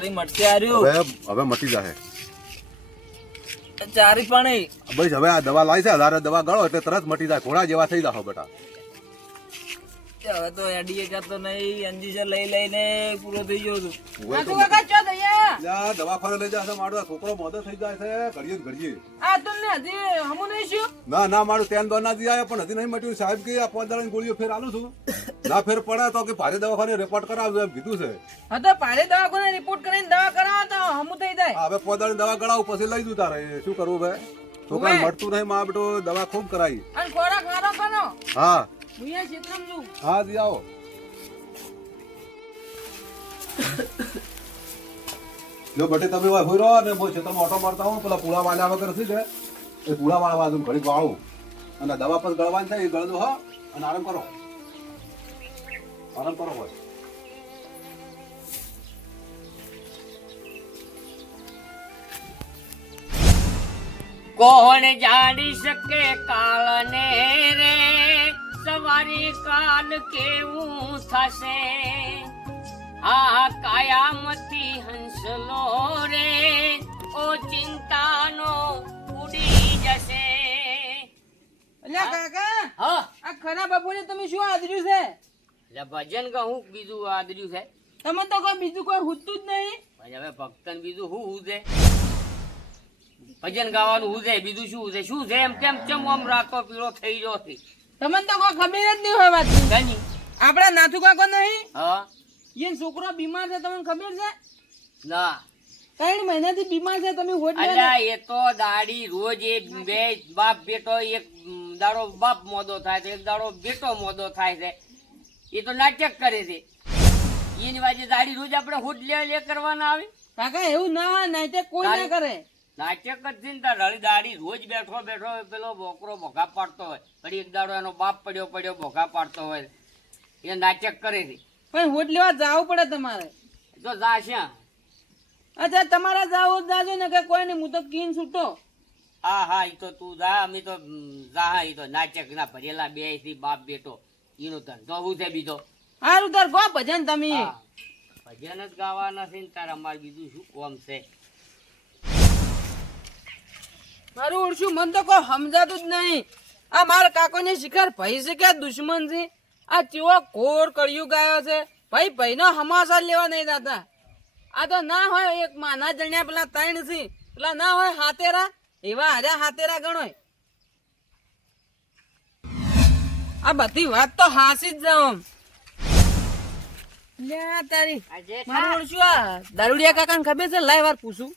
ચારી મટશે આર્યું હવે મટી જાય ચારી પણ ભાઈ હવે આ દવા લાવી છે 1000 દવા ગળો એટલે તરત મટી જાય ઘોડા જેવા થઈ જાવ બેટા હવે તો એડીએ કરતો નહીં અંજીસર લઈ લઈને પૂરો થઈ ગયો છું દવાખાને લઈ જાય મારો છોકરો મોદો થઈ જાય છે ઘડીએ ના મારું તેલ દો ના જાય પણ હજી નહીં મટ્યું સાહેબ કે આ 5 દાડાની ગોળીઓ ફેર આલું છું ના ફેર પડે તો કે ભારે દવાખાને રિપોર્ટ કરાવજો એમ કીધું છે રિપોર્ટ કરીને દવા કરાવો તો હમું થઈ જાય હવે 5 દાડાની દવા કરાવું પછી લઈ જુ તારે શું કરવું ભાઈ છોકરા મળતું નહીં માં બેટો દવા ખૂબ કરાવી અને ખોરાક ખારો કરો હા ભૂયા ક્ષેત્રમાં છું હા જી આવો જો બટે તમે હોય રહો ને બહુ છે તમે ઓટો મારતા હો પેલા પૂળા વાળા વગર શું છે એ પૂળા વાળા બાજુ ઘડી વાળું અને દવા પર ગળવાની થાય એ ગળજો હા અને આરામ કરો હોય કોણ જાણી શકે કાળને રે સવારી કાલ કેવું થશે આ કાયામતી હંસલો રે ઓ ચિંતાનો ઉડી જશે. કાકા હા આ ખરા બાપુને તમે શું આદર્યું છે એટલે ભજન કહું બીજું આદર્યું છે તમે તો કોઈ બીજું કોઈ હુતું જ નહીં પછી હવે ભક્તન બીજું શું છે ભજન ગાવાનું હું છે બીજું શું છે એમ કેમ ચમ આમ રાતો પીળો થઈ ગયો છે તમને તો કોઈ ખબર જ નહીં હોય વાત ગની આપડા નાથુ કાકો નહીં હા એ છોકરો બીમાર છે તમને ખબર છે ના 3 મહિનાથી બીમાર છે તમે હોટ અલ્યા એ તો દાડી રોજ એ બે બાપ બેટો એક દાડો બાપ મોદો થાય છે એક દાડો બેટો મોદો થાય છે એ તો નાટક કરે છે એની વાજે દાડી રોજ આપણે હોટ લે કરવાના આવે કાકા એવું ના હોય નહીં તે કોઈ ના કરે નાટક જ છે ને રળી દાડી રોજ બેઠો પેલો બોકરો ભોગા પાડતો હોય પછી એક દાડો એનો બાપ પડ્યો ભોગા પાડતો હોય એ નાટક કરે છે પણ હોટ લેવા જવું પડે તમારે તો જાશે અચ્છા તમારે જાવું જાજો ને કે કોઈ નહીં હું તો કીન છૂટો હા ઈ તો તું જા અમે તો જા ઈ તો નાટક ના ભરેલા બે થી બાપ બેટો એનો ધંધો શું છે બીજો હારું તાર ગો ભજન તમે ભજન જ ગાવાના છે ને તાર અમારે બીજું શું કોમ છે મારું ઓળશું મન તો કોઈ સમજાતું જ નહીં આ મારા કાકોની શિખર ભાઈ છે કે દુશ્મન છે આ ચેવો ઘોર કર્યું ગાયો છે ભાઈ નો હમાસા લેવા નહીં દાતા આ તો ના હોય એક માના જણ્યા પેલા 3 છે પેલા ના હોય હાથેરા એવા હાર્યા હાથેરા ગણોય આ બધી વાત તો હાસી જ જાઉં લે તારી મારું ઓળશું આ દારૂડિયા કાકાને ખબર છે લાય વાર પૂછું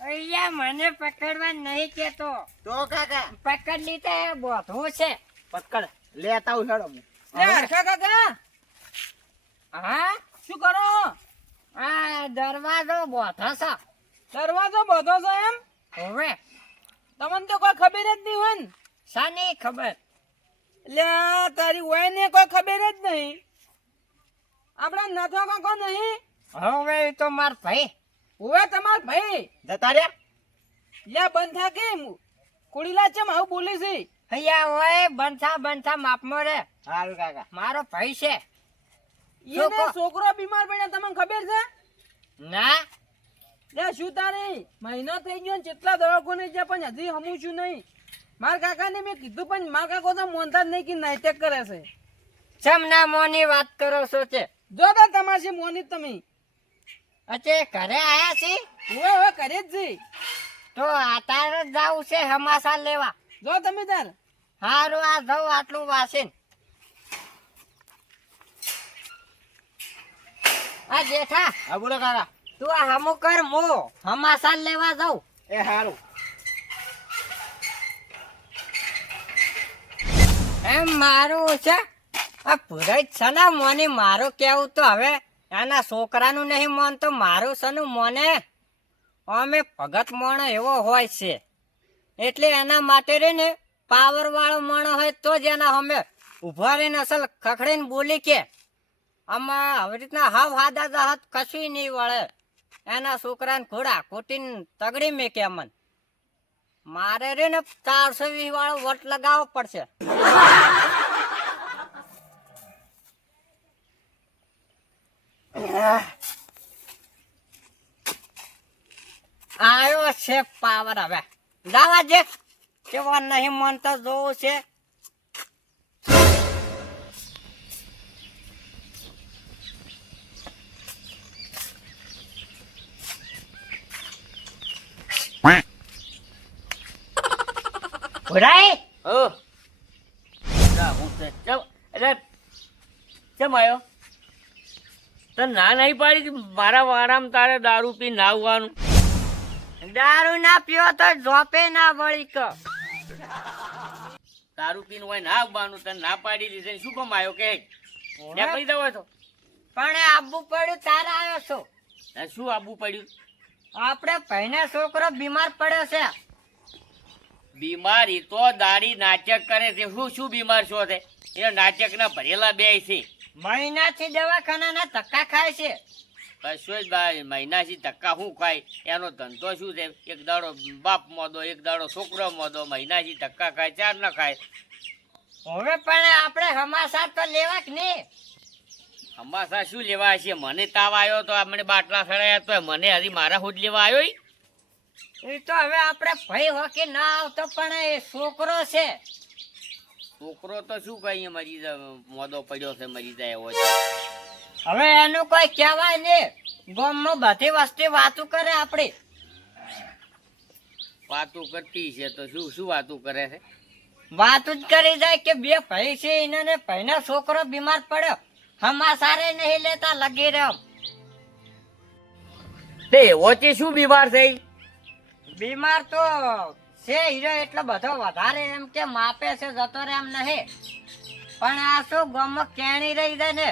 અહીંયા મને પકડવા નહીં કેતો તો કાકા પકડ લીધે બોધું છે પકડ લેતા હું હેડો લે હરખા કાકા હા શું કરો આ દરવાજો બોધો છે દરવાજો બધો છે એમ હવે તમને તો કોઈ ખબર જ નહીં હોય ને શાની ખબર લે તારી હોય ને કોઈ ખબર જ નહીં આપડા નાથો કાકો નહીં હવે તો માર ભાઈ હવે તમાર ભાઈ જતા રે લે બંધ થા કેમ કુડીલા ચમ આવું બોલે છે અહીંયા હોય બંધા માપમાં રે હારું કાકા મારો ભાઈ છે એને છોકરો બીમાર પડ્યા તમને ખબર છે ના લે શું તારે મહિનો થઈ ગયો ને કેટલા દવાખાને છે પણ હજી હમું છું નહીં મારા કાકાને મેં કીધું પણ મારા કાકો તો મોનતા જ નહીં કે નાટક કરે છે ચમ ના મોની વાત કરો છો તે જો તો તમારી મોની તમે અચે ઘરે આયા છે હવે કરે જ છે તો આતારે જાવું છે હમાસા લેવા જો તમે તાર હારું આ જાઉં આટલું વાસીન આ જેઠા હા બોલો કાકા તું આ હમું કર મો હમાસા લેવા જાઉં એ હારું એમ મારું છે આ પુરાઈ છે ને મોની મારું કેવું તો હવે એના છોકરાનું નહીં મોન તો મારું સનું મોને અમે ભગત મોણો એવો હોય છે એટલે એના માટે રે ને પાવર વાળો મોણો હોય તો જ એના અમે ઉભા રહીને અસલ ખખડીને બોલી કે આમાં આવી રીતના હાવ હાદા દાહત કશું નહીં વળે એના છોકરાને ઘોડા ખોટીને તગડી મેકે અમન મારે રે ને 420 વાળો વટ લગાવવો પડશે છે પાવર હવે દાવા જે કેવો નહીં મનતો જોવું છે ભરાય કેમ આવ્યો તને ના નહીં પાડી કે મારા વારામાં તારે દારૂ પી નાવવાનું દારૂ ના પીવો તો જોપે ના વળી ક દારૂ પીને હોય ના આવવાનું તને ના પાડી દીધી શું કામ આવ્યો કે પડી દો તો પણ આબુ પડ્યું તારે આવ્યો છો શું આવવું પડ્યું આપણે પહેને છોકરો બીમાર પડ્યો છે બીમારી તો દાડી નાટક કરે છે શું શું બીમાર છો તે એ નાટક ના ભરેલા બે છે મહિનાથી દવાખાના ધક્કા ખાય છે કશું જ મહિનાથી ધક્કા શું ખાય એનો ધંધો શું છે એક દાડો બાપ મોદો એક દાડો છોકરો મોદો મહિનાથી ધક્કા ખાય ચાર ન ખાય હવે પણ આપણે હમાસા તો લેવા કે નહીં અમાસા શું લેવા છે મને તાવ આવ્યો તો મને બાટલા સડાયા તો મને હજી મારા હોજ લેવા આવ્યો ઈ? એ તો હવે આપણે ભય હોકે ના આવતો પણ એ છોકરો છે છોકરો તો શું કહીએ મરી જાય મોદો પડ્યો છે મરી જાય એવો છે હવે એનું કોઈ કહેવાય ને ગામમાં બધી વસ્તી વાતું કરે આપડી વાતું કરતી છે તો શું શું વાતું કરે છે વાતું જ કરી જાય કે બે ભાઈ છે એને ભાઈનો છોકરો બીમાર પડ્યો હમાસારે નહીં લેતા લગી રહ્યો તે એવો છે શું બીમાર છે ઈ? બીમાર તો છે હીરો એટલો બધો વધારે એમ કે માપે છે જતો રે એમ નહીં પણ આ શું ગામમાં કેણી રહી જાય ને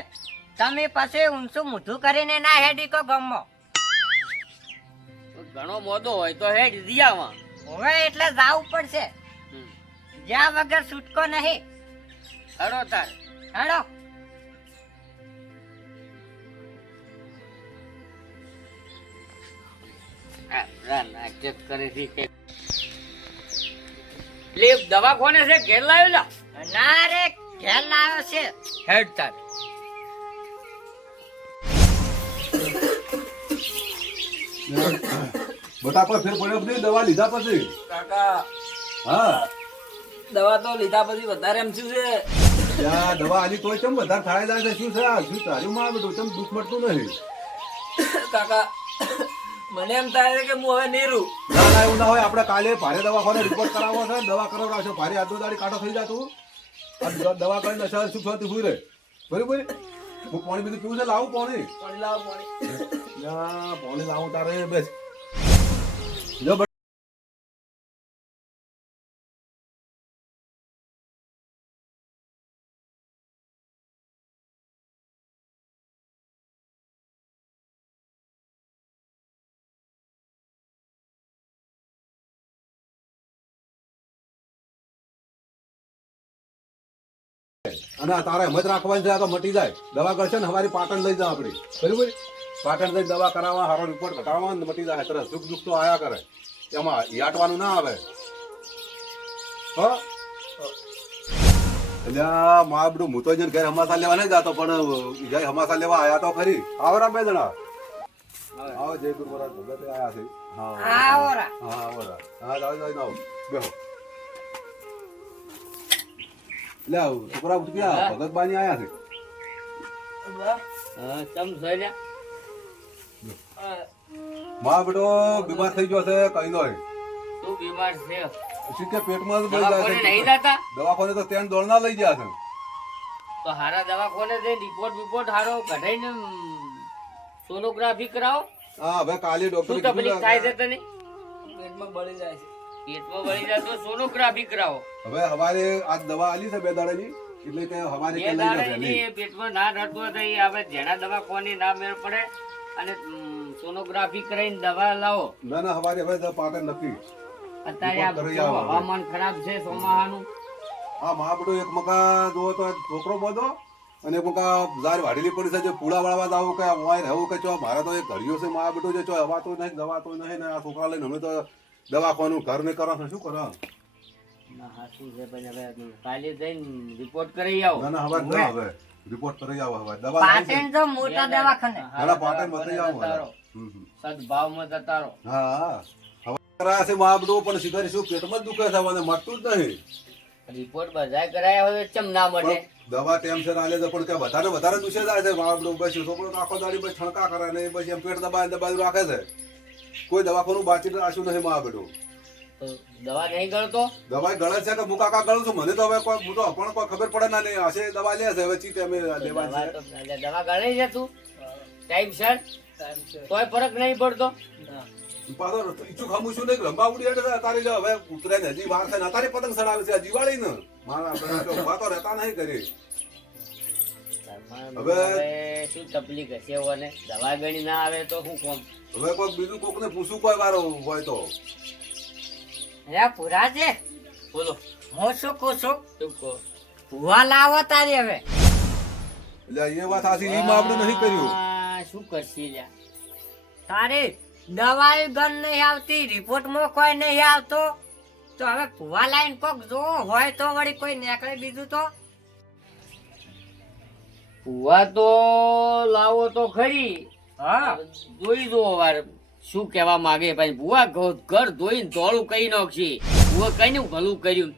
તમે પછી ઊંચું મોઢું કરીને ના હેડી કો ગામમાં ઘણો મોદો હોય તો હેડ દિયામાં હવે એટલે જાવું પડશે જ્યાં વગર છૂટકો નહીં હડો તાર હેડો નાટક કરે છે કે લે દવા કોને છે ઘેર લાવ્યો લા ના રે ઘેર લાવ્યો છે હેડ તાર બટા પર ફેર પડ્યો બધી દવા લીધા પછી કાકા હા દવા તો લીધા પછી વધારે એમ શું છે ત્યાં દવા આલી તોય ચમ વધારે થાય જાય છે શું છે આ શું તારું માં બેટું ચમ દુઃખ મળતું નહીં કાકા મને એમ થાય છે કે હું હવે નીરું ના ના એવું ના હોય આપણે કાલે ભારે દવાખાને રિપોર્ટ કરાવવો છે દવા કરાવડાવશો ભારે આદુ દાડી કાઢો થઈ જતું દવા કરીને નશા શું થતી હોય રે બરોબર હું પાણી બધું પીવું છે લાવું પાણી પાણી લાવો પાણી ના પાણી લાવું તારે બેસ જો અને તારે હિંમત રાખવાની છે આ તો મટી જાય દવા કરશે ને હવારી પાટણ લઈ જાવ આપણે બરોબર પાટણ લઈ દવા કરાવવા સારો રિપોર્ટ કઢાવવા ને મટી જાય તરત સુખ દુઃખ તો આયા કરે એમાં યાટવાનું ના આવે હો એટલે મારું હું તો જઈને ઘેર હમાસા લેવા નહીં જતો પણ જય હમાસા લેવા આયા તો ખરી આવરા બે જણા આવો જય ગુરુ મહારાજ ભગત આયા છે હા આવરા હા આવરા હા જાવ જાવ આવો બેહો લે છોકરા ઉઠ ગયા ભગત બાની આયા છે હા ચમ જોઈ માં બેટો બીમાર થઈ ગયો છે કઈ નો તું બીમાર છે પછી કે પેટમાં જ બળી જાય દવાખાને નહીં છે જતા દવાખાને તો ત્યાં દોડના લઈ ગયા છે તો હારા દવાખાને જઈ રિપોર્ટ હારો કઢાઈને સોનોગ્રાફી કરાવો હા હવે કાલે ડોક્ટર શું તકલીફ થાય છે તને પેટમાં બળી જાય છે પેટમાં વળી જાય તો સોનોગ્રાફી કરાવો હવે હવારે આ દવા આલી છે 2 દાડાની એટલે કે હવારે કે બે લઈ દાડે જશે ની પેટમાં ના નડતું તો હવે જેના દવાખાને ના મેળ પડે અને સોનોગ્રાફી કરીને દવા લાવો ના ના હવારે હવે તો પાટણ નથી અત્યારે આ કરી આવો. હવામાન ખરાબ છે ચોમાહાનું આ મા બેટો એક મકા જોવો તો છોકરો બધો અને એક મકા ઝાર વાઢેલી પડી છે જે પૂળા વાળવા જાવ કે વાય રહેવું કે ચો મારે તો એક ઘડિયો છે મા બેટો જે ચો હવા તો નહીં દવા તો નહીં ને આ છોકરા લઈને અમે તો દવાખાનું ઘર ને કરો શું કરો ના હાચું છે પણ હવે કાલે જઈને રિપોર્ટ કરી આવો ના ના હવે ના હવે રિપોર્ટ કરી આવો હવે દવા નહીં છે. પાટણ તો મોટા દવાખાને ના ના પાટણ બતાવી આવો હવે. સદભાવમાં જતા રહો હા હા કરાયા છે મા બધું પણ શિકારી શું પેટમાં જ દુખે છે મને મળતું જ નહીં. રિપોર્ટ બધા કરાયા હોય તો ચમ ના મળે? પણ દવા ટાઈમ છે આલે છે પણ કે વધારે દુખે જાય છે મા બધું. બસ છોકરો તો આખો દાડી બસ છણકા કરે ને પછી એમ પેટ દબાવી રાખે છે. કોઈ દવાખાનું બાકી રાખ્યું નહીં મા બધું. તો દવા નહીં ગળતો? દવા ગળે છે કે હું કાકા ગળું છું મને તો હવે કોઈ હું તો પણ કોઈ ખબર પડે ના નહીં હશે દવા લે છે હવે ચીતે અમે લેવા દવા છે. તો દવા ગળે છે તું ટાઈમસર, તોય ફરક નહીં પડતો? પાછો ઈચ્છું ખામું છું નહીં લંબા ઉડી એટલે તારી લે હવે ઉતરે ને હજી વાર છે ને તારી પતંગ ચડાવે છે દિવાળી ને મારા આપણે ઉભા તો રહેતા નહીં કરી. હવે શું તકલીફ હશે ઓને? દવા ગણી ના આવે તો શું કોમ? હવે કોઈ બીજું કોક ને પૂછવું કોઈ વારો હોય તો હે પૂરા છે, બોલો હું શું કહું છું, શું કહો? ભૂવા લાવો તારી હવે. એટલે એ વાત સાચી ઈ માં આપણે નહીં કર્યું. આ શું કરશી લ્યા? તારી દવાઈ ગન નહીં આવતી, રિપોર્ટમાં કોઈ નહીં આવતો, તો હવે ભૂવા લાઈન કોક જો હોય તો વળી કોઈ નીકળે બીજું તો. ભૂવા તો લાવો તો ખરી, હા જોઈ દો વાર શું કહેવા માંગે. ભાઈ ભૂવા ઘર ધોઈને ધોળું કરી નાખશે. ભૂવા કઈ ભલું કર્યું?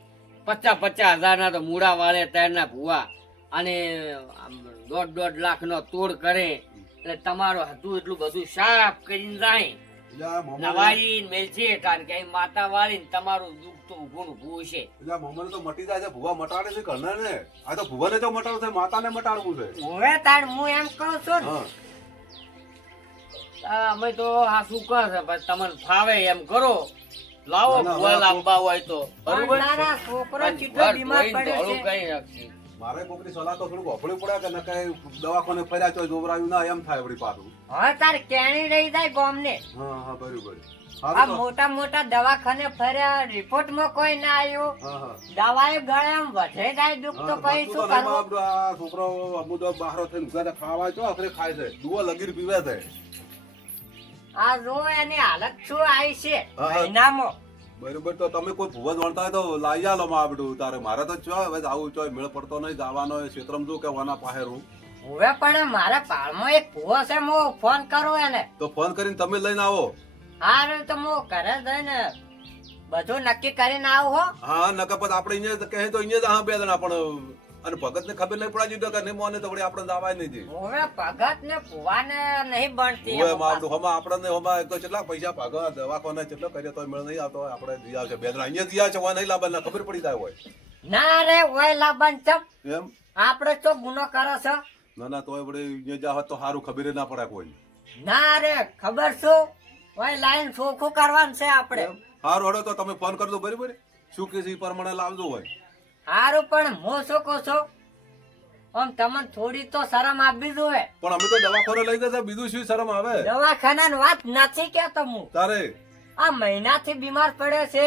50,000 ના તો મૂળા વાળે ત્યારના ભૂવા અને 1.5 લાખ નો તોડ કરે એટલે તમારું હતું એટલું બધું સાફ કરીને જાય. એટલે આ મોહમ્મદ નવાઈ મેલ છે કારણ કે અહીં માતા વાળી ને તમારું દુઃખ તો ઊભું ઊભું છે. એટલે આ મોહમ્મદ તો મટી જાય છે ભૂવા મટાડે છે ઘરના ને. આ તો ભૂવાને જો મટાડવું છે માતાને મટાડવું છે. હવે તાર હું એમ કહું છું ને, હા અમે તો આ શું કરે પણ તમને ફાવે એમ કરો. લાવો ના, ના, ભૂવા ના, લાવવા હોય તો બરોબર. પણ તારા છોકરો કેટલો ઘર બીમાર ધોઈને પડ્યો ધોળું છે. કરી નાખશે. મારે કોકની સલાહ તો થોડુંક વાપરવી પડે કે ન કઈ દવાખાને ફર્યા ચોય જોવરાયું ના એમ થાય વળી પાછું. હવે તાર કેણી રહી જાય ગામને. હા હા બરોબર. આ સારું તો. મોટા મોટા દવાખાને ફર્યા, રિપોર્ટમાં કોઈ ના આવ્યું, હા હા દવાઈ ગળે એમ વધે જાય દુઃખ તો કઈ શું કરવું. આ છોકરો અમુક બહાર થઈને ઘરે ખાવા ચો આખરે ખાય છે દુઓ લગીર પીવે છે. આ જો એની હાલત શું આવી છે હા, હા. મહિનામાં. બરોબર તો તમે કોઈ ભૂવા જાણતા હોય તો લાવી આલો માં આ બધું તારે. મારે તો ચો હવે આવું ચોય મેળ પડતો નહીં જવાનો ક્ષેત્રમાં જો કે વાના પાહેરું. હવે પણ મારા પાળમાં એક ભૂવો છે, હું ફોન કરું એને. તો ફોન કરીને તમે લઈને આવો. હારું તો હું ઘરે જઈને બધું નક્કી કરીને આવું હો. હા નકર પછી આપણે અહીંયા કહે તો અહીંયા જ હા બે જણા પણ અને ભગત ને ખબર નહીં પડાવી દીધો કે નહીં મોને તો વળી આપણે જવાય નહીં જી. હવે ભગત ને ભૂવાને નહીં બનતી હવે એમ આપણું હમણાં આપણને હમણાં એક તો કેટલા પૈસા ભાગવા દવાખાને કેટલો કરીએ તો મેળ નહીં આવતો હોય. આપણે જી આવશે બે જણા અહીંયા જી આવશે નહીં લાવવા ખબર પડી જાય હોય ના રે ઓય લાબન ચમ એમ. આપડે તો ગુનો કરો છો. ના ના તોય વળી અહીંયા જાવ તો સારું ખબર ના પડે કોઈ. ના રે ખબર શું ઓય લાઈન ચોખ્ખું કરવાનું છે આપડે. સારું હડો તો તમે ફોન કરજો બરાબર શું કે છે એ પ્રમાણે લાવજો હોય. હારું પણ હું શું કહું છું, આમ તમને થોડી તો શરમ આપવી જોઈએ. પણ અમે તો દવાખાને લઈ જશે બીજું શું શરમ આવે દવાખાનાની વાત નથી કેતો હું. તારે. આ મહિનાથી બીમાર પડ્યો છે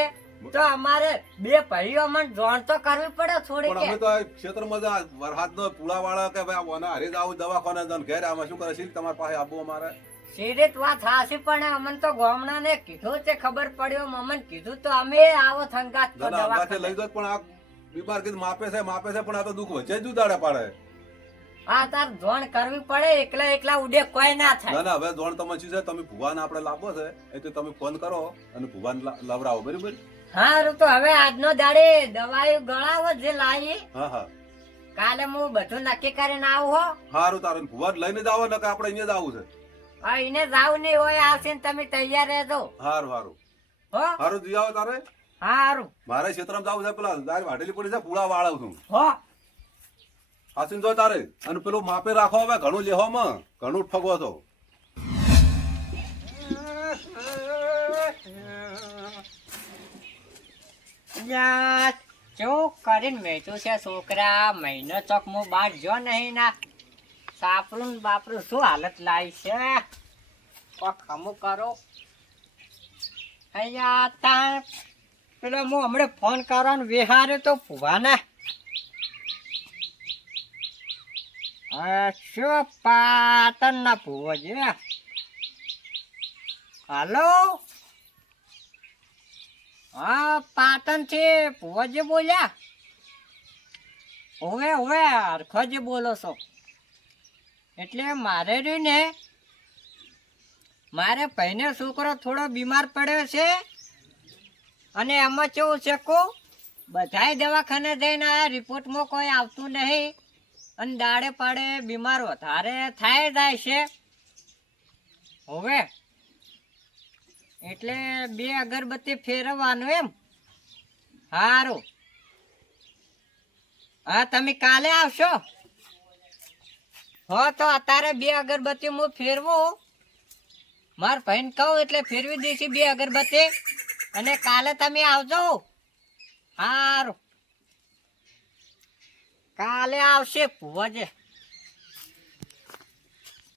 તો અમારે બે ભાઈઓ મને જોણ તો કરવી પડે થોડી પણ અમે કે. તો આ ક્ષેત્રમાં જ વરસાદ નો પુલા વાળા કે ભાઈ આને હારે જ આવું દવાખાને જઈને ઘેર આમાં શું કરે છે તમારી પાસે આબુ અમારે. સિરિયસ વાત હાસી પણ અમને તો ગામડાને કીધું તે ખબર પડ્યો, અમને કીધું તો અમે આવો થંગાત ના ના અંગાથે લઈ જાઓ પણ આ બીમાર કીધું માપે છે પણ આ તો દુઃખ વચ્ચે જ ઉદાડે પાડે. આ તાર જોણ કરવી પડે, એકલા એકલા ઉડે કોઈ ના ના થાય. ના હવે જોણ તમે શું છે તમે ભુવાને આપણે લાવવો છે એટલે તમે ફોન કરો અને ભુવાને લવરાવો બરાબર. હારું તો હવે આજનો દાડે દવાઈ ગળાવો જે લાવી, હા હા કાલે હું બધું નક્કી કરીને આવું હો. સારું તારે ભુવાને લઈને જ આવો ને કે આપણે અહીંયા જ આવું છે. હા એને જાવ નહીં હોય આવશે ને તમે તૈયાર રહેજો સારું સારું હો. સારું જી આવો તારે. હારું મારે ક્ષેત્રમાં જવું છે પેલા તારી વાટેલી પડી છે પુલા વાળાવું છું હો. હાસીન જો તારે અને પેલું માપે રાખો હવે ઘણું લેવામાં ઘણું ઠગો છો. યા, શું કરીને વેચું છે છોકરા, મહિનો ચોક હું બાર જો નહીં ના સાપરું ને બાપરું શું હાલત લાવી છે. કોક હમું કરો અહીંયા તાણ પેલો હું હમણાં ફોન કરવાનો વિહાર્યો તો ભુવાને. શું પાટણ ના ભુવો છે. હાલો હા પાટણ થી ભુવાજી બોલ્યા. ઓવે ઓવે હરખોજી બોલો છો. એટલે મારે રહ્યું ને મારે ભાઈને છોકરો થોડો બીમાર પડ્યો છે અને એમાં કેવું છે કો બધાય દવાખાને જઈને આયા રિપોર્ટમાં કોઈ આવતું નહીં અને દાડે પાડે બીમાર વધારે થાય જાય છે હવે એટલે 2 અગરબત્તી ફેરવવાનું એમ સારું હા તમે કાલે આવશો હો તો અત્યારે 2 અગરબત્તી હું ફેરવું માર ભાઈને કહું એટલે ફેરવી દઈશ 2 અગરબત્તી અને કાલે તમે આવજો સારું કાલે આવશે ભુવાજી